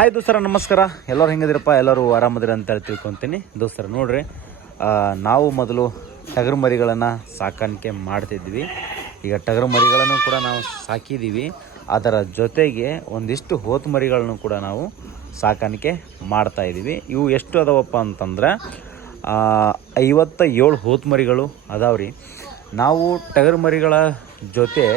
Hi ದೋಸ್ತರ, ನಮಸ್ಕಾರ. ಎಲ್ಲರೂ ಹೆಂಗಿದಿರಪ್ಪ? ಎಲ್ಲರೂ ಆರಾಮದಿರ ಅಂತ ಹೇಳಿ ತಿಳ್ಕೊತೀನಿ. ದೋಸ್ತರ ನೋಡ್ರಿ, ನಾವು ಮೊದಲು ಟಗರು ಮರಿಗಳನ್ನು ಸಾಕಾಣಿಕೆ ಮಾಡ್ತಿದ್ವಿ. ಈಗ ಟಗರು ಮರಿಗಳನ್ನು ಕೂಡ ನಾವು ಸಾಕಿದ್ದೀವಿ. ಅದರ ಜೊತೆಗೆ ಒಂದಿಷ್ಟು ಹೋತು ಮರಿಗಳನ್ನು ಕೂಡ ನಾವು ಸಾಕಾಣಿಕೆ ಮಾಡ್ತಾಯಿದ್ದೀವಿ. ಇವು ಎಷ್ಟು ಅದಾವಪ್ಪ ಅಂತಂದ್ರೆ 57 ಹೋತು ಮರಿಗಳು ಅದಾವ್ರಿ. ನಾವು ಟಗರು ಮರಿಗಳ ಜೊತೆ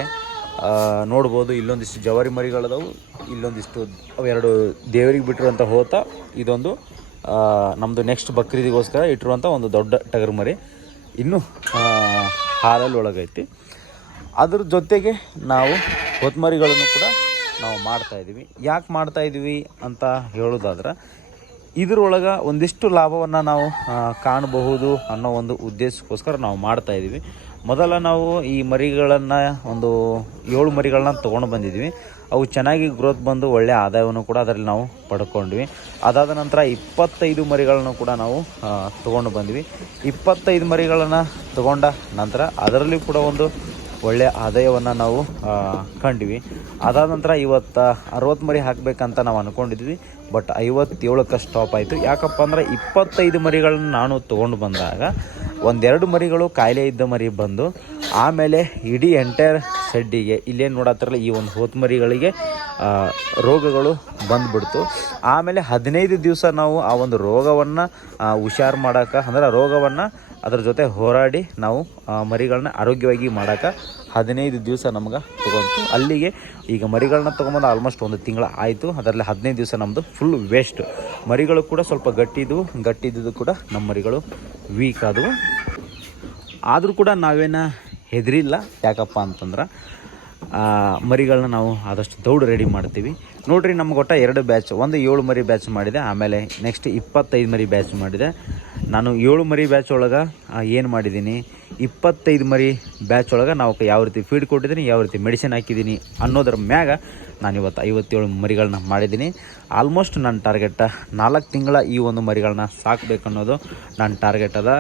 ನೋಡ್ಬೋದು, ಇಲ್ಲೊಂದಿಷ್ಟು ಜವಾರಿ ಮರಿಗಳದಾವು, ಇಲ್ಲೊಂದಿಷ್ಟು ಅವೆರಡು ದೇವರಿಗೆ ಬಿಟ್ಟಿರುವಂಥ ಹೋತ, ಇದೊಂದು ನಮ್ಮದು ನೆಕ್ಸ್ಟ್ ಬಕ್ರೀದಿಗೋಸ್ಕರ ಇಟ್ಟಿರುವಂಥ ಒಂದು ದೊಡ್ಡ ಟಗರು ಮರಿ ಇನ್ನೂ ಹಾಲಲ್ಲಿ ಒಳಗೈತಿ. ಅದ್ರ ಜೊತೆಗೆ ನಾವು ಹೊತ್ಮರಿಗಳನ್ನು ಕೂಡ ನಾವು ಮಾಡ್ತಾಯಿದ್ದೀವಿ. ಯಾಕೆ ಮಾಡ್ತಾಯಿದ್ದೀವಿ ಅಂತ ಹೇಳೋದಾದ್ರೆ, ಇದರೊಳಗೆ ಒಂದಿಷ್ಟು ಲಾಭವನ್ನು ನಾವು ಕಾಣಬಹುದು ಅನ್ನೋ ಒಂದು ಉದ್ದೇಶಕ್ಕೋಸ್ಕರ ನಾವು ಮಾಡ್ತಾಯಿದ್ದೀವಿ. ಮೊದಲ ನಾವು ಈ ಮರಿಗಳನ್ನು ಒಂದು 7 ಮರಿಗಳನ್ನ ತೊಗೊಂಡು ಬಂದಿದ್ವಿ. ಅವು ಚೆನ್ನಾಗಿ ಗ್ರೋತ್ ಬಂದು ಒಳ್ಳೆಯ ಆದಾಯವನ್ನು ಕೂಡ ಅದರಲ್ಲಿ ನಾವು ಪಡ್ಕೊಂಡ್ವಿ. ಅದಾದ ನಂತರ 25 ಮರಿಗಳನ್ನು ಕೂಡ ನಾವು ತೊಗೊಂಡು ಬಂದ್ವಿ. 25 ಮರಿಗಳನ್ನು ತೊಗೊಂಡ ನಂತರ ಅದರಲ್ಲಿ ಕೂಡ ಒಂದು ಒಳ್ಳೆಯ ಆದಾಯವನ್ನು ನಾವು ಕಂಡ್ವಿ. ಅದಾದ ನಂತರ ಇವತ್ತು 60 ಮರಿ ಹಾಕಬೇಕಂತ ನಾವು ಅಂದ್ಕೊಂಡಿದ್ವಿ. ಬಟ್ 57ಕ್ಕೆ ಸ್ಟಾಪ್ ಆಯಿತು. ಯಾಕಪ್ಪ ಅಂದ್ರೆ 25 ಮರಿಗಳನ್ನ ನಾನು ತೊಗೊಂಡು ಬಂದಾಗ ಒಂದೆರಡು ಮರಿಗಳು ಕಾಯಿಲೆ ಇದ್ದ ಮರಿ ಬಂದು, ಆಮೇಲೆ ಇಡೀ ಎಂಟೈರ್ ಶೆಡ್ಡಿಗೆ ಇಲ್ಲೇನು ನೋಡತ್ತಿರಲ್ಲ ಈ ಒಂದು ಹೋತು ಮರಿಗಳಿಗೆ ರೋಗಗಳು ಬಂದುಬಿಡ್ತು. ಆಮೇಲೆ 15 ದಿವಸ ನಾವು ಆ ಒಂದು ರೋಗವನ್ನು ಹುಷಾರು ಮಾಡೋಕೆ, ಅಂದ್ರೆ ರೋಗವನ್ನು ಅದರ ಜೊತೆ ಹೋರಾಡಿ ನಾವು ಮರಿಗಳನ್ನ ಆರೋಗ್ಯವಾಗಿ ಮಾಡೋಕೆ 15 ದಿವಸ ನಮ್ಗೆ ತೊಗೊಂತು. ಅಲ್ಲಿಗೆ ಈಗ ಮರಿಗಳನ್ನ ತೊಗೊಂಬಂದು ಆಲ್ಮೋಸ್ಟ್ 1 ತಿಂಗಳು ಆಯಿತು. ಅದರಲ್ಲಿ 15 ದಿವಸ ನಮ್ಮದು ಫುಲ್ ವೇಸ್ಟ್. ಮರಿಗಳು ಕೂಡ ಸ್ವಲ್ಪ ಗಟ್ಟಿದ್ದು ಕೂಡ ನಮ್ಮ ಮರಿಗಳು ವೀಕ್ ಆದವು. ಆದರೂ ಕೂಡ ನಾವೇನು ಹೆದರಿಲ್ಲ. ಯಾಕಪ್ಪ ಅಂತಂದ್ರೆ ಮರಿಗಳನ್ನ ನಾವು ಆದಷ್ಟು ದೌಡು ರೆಡಿ ಮಾಡ್ತೀವಿ. ನೋಡಿರಿ, ನಮ್ಗೆ ಒಟ್ಟು 2 ಬ್ಯಾಚ್, ಒಂದು 7 ಮರಿ ಬ್ಯಾಚ್ ಮಾಡಿದೆ, ಆಮೇಲೆ ನೆಕ್ಸ್ಟ್ 25 ಮರಿ ಬ್ಯಾಚ್ ಮಾಡಿದೆ. ನಾನು 7 ಮರಿ ಬ್ಯಾಚ್ ಒಳಗೆ ಏನು ಮಾಡಿದ್ದೀನಿ, 25 ಮರಿ ಬ್ಯಾಚ್ ಒಳಗೆ ನಾವು ಯಾವ ರೀತಿ ಫೀಡ್ ಕೊಟ್ಟಿದ್ದೀನಿ, ಯಾವ ರೀತಿ ಮೆಡಿಸಿನ್ ಹಾಕಿದ್ದೀನಿ ಅನ್ನೋದ್ರ ಮ್ಯಾಗ ನಾನು ಇವತ್ತು 57 ಮರಿಗಳನ್ನ ಮಾಡಿದ್ದೀನಿ. ಆಲ್ಮೋಸ್ಟ್ ನನ್ನ ಟಾರ್ಗೆಟ್ 4 ತಿಂಗಳ ಈ ಒಂದು ಮರಿಗಳನ್ನ ಸಾಕಬೇಕನ್ನೋದು ನನ್ನ ಟಾರ್ಗೆಟ್ ಅದ.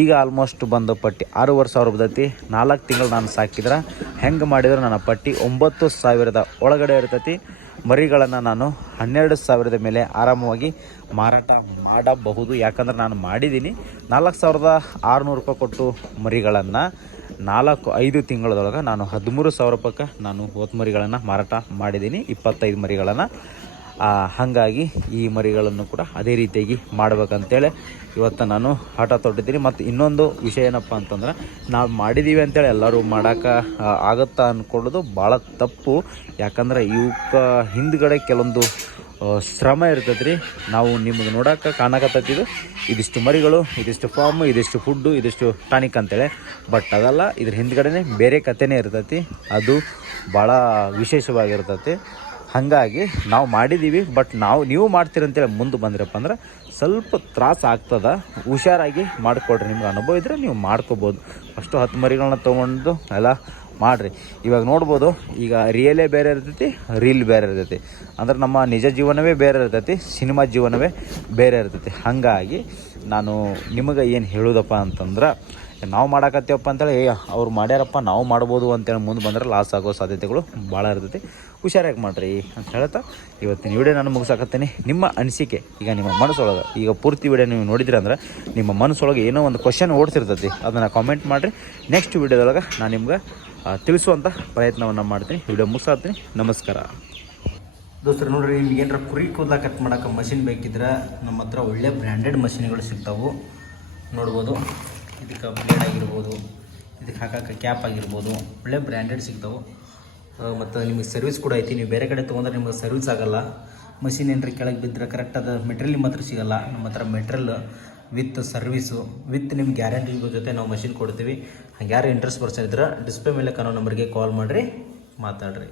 ಈಗ ಆಲ್ಮೋಸ್ಟ್ ಬಂದು ಪಟ್ಟಿ 6,500 ಬರ್ತೈತಿ. 4 ತಿಂಗಳು ನಾನು ಸಾಕಿದ್ರೆ ಹೆಂಗೆ ಮಾಡಿದ್ರೆ ನನ್ನ ಪಟ್ಟಿ 9,000 ಒಳಗಡೆ ಇರ್ತೈತಿ. ಮರಿಗಳನ್ನು ನಾನು 12,000 ಮೇಲೆ ಆರಾಮವಾಗಿ ಮಾರಾಟ ಮಾಡಬಹುದು. ಯಾಕಂದ್ರೆ ನಾನು ಮಾಡಿದ್ದೀನಿ 4,600 ರೂಪಾಯಿ ಕೊಟ್ಟು ಮರಿಗಳನ್ನು 4-5 ತಿಂಗಳದೊಳಗೆ ನಾನು 13,000 ರೂಪಾಯಿಗೆ ನಾನು ಹೋತು ಮರಿಗಳನ್ನು ಮಾರಾಟ ಮಾಡಿದ್ದೀನಿ, 25 ಮರಿಗಳನ್ನು. ಹಾಗಾಗಿ ಈ ಮರಿಗಳನ್ನು ಕೂಡ ಅದೇ ರೀತಿಯಾಗಿ ಮಾಡ್ಬೇಕಂತೇಳಿ ಇವತ್ತು ನಾನು ಆಟ ತೊಟ್ಟಿದ್ದೀನಿ. ಮತ್ತು ಇನ್ನೊಂದು ವಿಷಯ ಏನಪ್ಪ ಅಂತಂದ್ರೆ, ನಾವು ಮಾಡಿದ್ದೀವಿ ಅಂತೇಳಿ ಎಲ್ಲರೂ ಮಾಡೋಕೆ ಆಗುತ್ತಾ ಅಂದ್ಕೊಳ್ಳೋದು ಭಾಳ ತಪ್ಪು. ಯಾಕಂದ್ರೆ ಇವಕ್ಕೆ ಹಿಂದ್ಗಡೆ ಕೆಲವೊಂದು ಶ್ರಮ ಇರ್ತೈತೆ ರೀ. ನಾವು ನಿಮಗೆ ನೋಡೋಕೆ ಕಾಣಕತ್ತಿದ್ದು ಇದಿಷ್ಟು ಮರಿಗಳು, ಇದಿಷ್ಟು ಫಾರ್ಮು, ಇದಿಷ್ಟು ಫುಡ್ಡು, ಇದಿಷ್ಟು ಟಾನಿಕ್ ಅಂತೇಳಿ. ಬಟ್ ಅದಲ್ಲ, ಇದ್ರ ಹಿಂದ್ಗಡೆ ಬೇರೆ ಕಥೆನೇ ಇರ್ತೈತಿ. ಅದು ಭಾಳ ವಿಶೇಷವಾಗಿರ್ತೈತಿ. ಹಾಗಾಗಿ ನಾವು ಮಾಡಿದ್ದೀವಿ. ಬಟ್ ನೀವು ಮಾಡ್ತೀರಂತೇಳಿ ಮುಂದೆ ಬಂದಿರಪ್ಪ ಅಂದ್ರೆ ಸ್ವಲ್ಪ ತ್ರಾಸ ಆಗ್ತದೆ. ಹುಷಾರಾಗಿ ಮಾಡಿಕೊಡ್ರಿ. ನಿಮ್ಗೆ ಅನುಭವ ಇದ್ದರೆ ನೀವು ಮಾಡ್ಕೋಬೋದು. ಫಸ್ಟು 10 ಮರಿಗಳನ್ನ ತೊಗೊಂಡು ಎಲ್ಲ ಮಾಡಿರಿ. ಇವಾಗ ನೋಡ್ಬೋದು, ಈಗ ರಿಯಲೇ ಬೇರೆ ಇರ್ತೈತಿ, ರೀಲ್ ಬೇರೆ ಇರ್ತೈತಿ. ಅಂದ್ರೆ ನಮ್ಮ ನಿಜ ಜೀವನವೇ ಬೇರೆ ಇರ್ತೈತಿ, ಸಿನಿಮಾ ಜೀವನವೇ ಬೇರೆ ಇರ್ತೈತಿ. ಹಾಗಾಗಿ ನಾನು ನಿಮಗೆ ಏನು ಹೇಳೋದಪ್ಪ ಅಂತಂದ್ರೆ, ನಾವು ಮಾಡಾಕತ್ತೀವಪ್ಪ ಅಂತೇಳಿ ಅವ್ರು ಮಾಡ್ಯಾರಪ್ಪ ನಾವು ಮಾಡ್ಬೋದು ಅಂತೇಳಿ ಮುಂದೆ ಬಂದರೆ ಲಾಸ್ ಆಗೋ ಸಾಧ್ಯತೆಗಳು ಭಾಳ ಇರ್ತೈತಿ. ಹುಷಾರಾಗಿ ಮಾಡಿರಿ ಅಂತ ಹೇಳ್ತಾ ಇವತ್ತಿನ ವಿಡಿಯೋ ನಾನು ಮುಗಿಸಾಕತ್ತೀನಿ. ನಿಮ್ಮ ಅನಿಸಿಕೆ ಈಗ ನಿಮ್ಮ ಮನಸ್ಸೊಳಗೆ, ಈಗ ಪೂರ್ತಿ ವಿಡಿಯೋ ನೀವು ನೋಡಿದ್ರಿ ಅಂದ್ರೆ ನಿಮ್ಮ ಮನಸ್ಸೊಳಗೆ ಏನೋ ಒಂದು ಕ್ವಶನ್ ಓಡ್ತಿರ್ತೈತಿ, ಅದನ್ನು ಕಾಮೆಂಟ್ ಮಾಡಿರಿ. ನೆಕ್ಸ್ಟ್ ವಿಡಿಯೋದೊಳಗೆ ನಾನು ನಿಮ್ಗೆ ತಿಳಿಸುವಂಥ ಪ್ರಯತ್ನವನ್ನು ಮಾಡ್ತೀನಿ. ವಿಡಿಯೋ ಮುಗಿಸಾಕ್ತೀನಿ. ನಮಸ್ಕಾರ ದೋಸ್ತರು. ನೋಡಿರಿ, ನಿಮ್ಗೆ ಏನಾರ ಕುರಿ ಕೂದಲ ಕಟ್ ಮಾಡೋಕೆ ಮಷಿನ್ ಬೇಕಿದ್ರೆ ನಮ್ಮ ಹತ್ರ ಒಳ್ಳೆ ಬ್ರ್ಯಾಂಡೆಡ್ ಮಷಿನ್ಗಳು ಸಿಗ್ತಾವೆ. ನೋಡ್ಬೋದು, ಇದಕ್ಕೆ ಬ್ಲೇಡ್ ಆಗಿರ್ಬೋದು, ಇದಕ್ಕೆ ಹಾಕೋಕ್ಕೆ ಕ್ಯಾಪ್ ಆಗಿರ್ಬೋದು, ಒಳ್ಳೆ ಬ್ರ್ಯಾಂಡೆಡ್ ಸಿಗ್ತಾವೆ. ಮತ್ತು ನಿಮಗೆ ಸರ್ವಿಸ್ ಕೂಡ ಐತಿ. ನೀವು ಬೇರೆ ಕಡೆ ತೊಗೊಂಡ್ರೆ ನಿಮಗೆ ಸರ್ವಿಸ್ ಆಗೋಲ್ಲ. ಮಷಿನ್ ಏನ್ರಿ ಕೆಳಗೆ ಬಿದ್ದರೆ ಕರೆಕ್ಟ್ ಅದು ಮೆಟೀರಿಯಲ್ ನಿಮ್ಮ ಹತ್ರ ಸಿಗೋಲ್ಲ. ನಮ್ಮ ಹತ್ರ ಮೆಟ್ರಿಯಲ್ ವಿತ್ ಸರ್ವಿಸು ವಿತ್ ನಿಮ್ಮ ಗ್ಯಾರಂಟಿ ಜೊತೆ ನಾವು ಮಷಿನ್ ಕೊಡ್ತೀವಿ. ಹಂಗೆ ಯಾರು ಇಂಟ್ರೆಸ್ಟ್ ಪರ್ಸನ್ ಇದ್ರೆ ಡಿಸ್ಪ್ಲೇ ಮೇಲೆ ಕಾಣೋ ನಂಬರ್ಗೆ ಕಾಲ್ ಮಾಡಿರಿ, ಮಾತಾಡ್ರಿ.